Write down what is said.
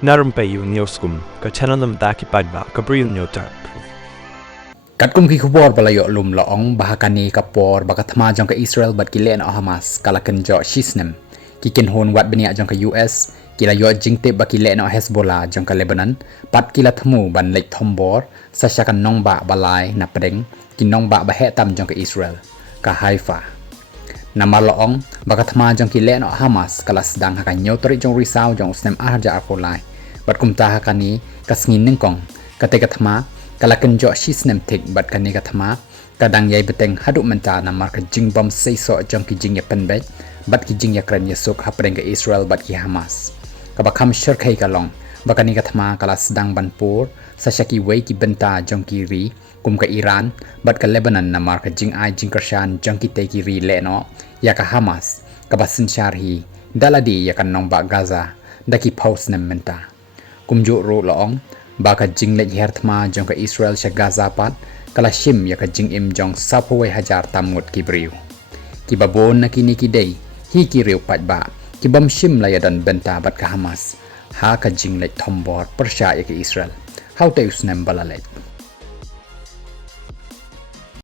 Na Rympei U Hynñiewtrep ka channel nabynta ki paidbah ka Bri U Hynñiewtrep. Katkum ki khubor balayo lum loong bahakani kapor bakathma jong ka Israel bat ki len Hamas kalakan jo shisnem ki kinhon wat benia jong ka US kila yo jingte ba ki len Hezbollah jong ka Lebanon pat kila thmu ban lek thombor sasyakan Nongbah balai na pedeng ki Nongbah ba hetam jong ka Israel ka Haifa nama loong bakathma jong ki len Hamas kala sedang haka nyotri jong risau jong usnem arja akolai bat kumta hakani kasngin ningkong katekathma kalakan jo shisnem tik bat kani kathma kadang yai beteng haduk Mynta na marka jingbom seiso jong ki jingya penbet bat ki jingya kran yesuk hapreng ke Israel bat ki Hamas kabakam syarkai kalong bakani kathma kala sedang banpur sasyaki wei ki benta jong ki ri kum ka Iran bat ka Lebanon na marka jing ai jing Kyrshan jong ki te ki ri leno ya ka Hamas kabasin syarhi daladi ya kan Nongbah Gaza daki paus nem Mynta kumju ro loong baka jing le herthma jong ka Israel sha Gaza pat kala shim ya ka jing im jong sapoi hajar tamut ki Bri U ki babon na kini ki dei hi ki riu paidbah ki bam shim la ya dan benta bat ka Hamas ha ka jing le thombor persya ya ka Israel how te usnem balalek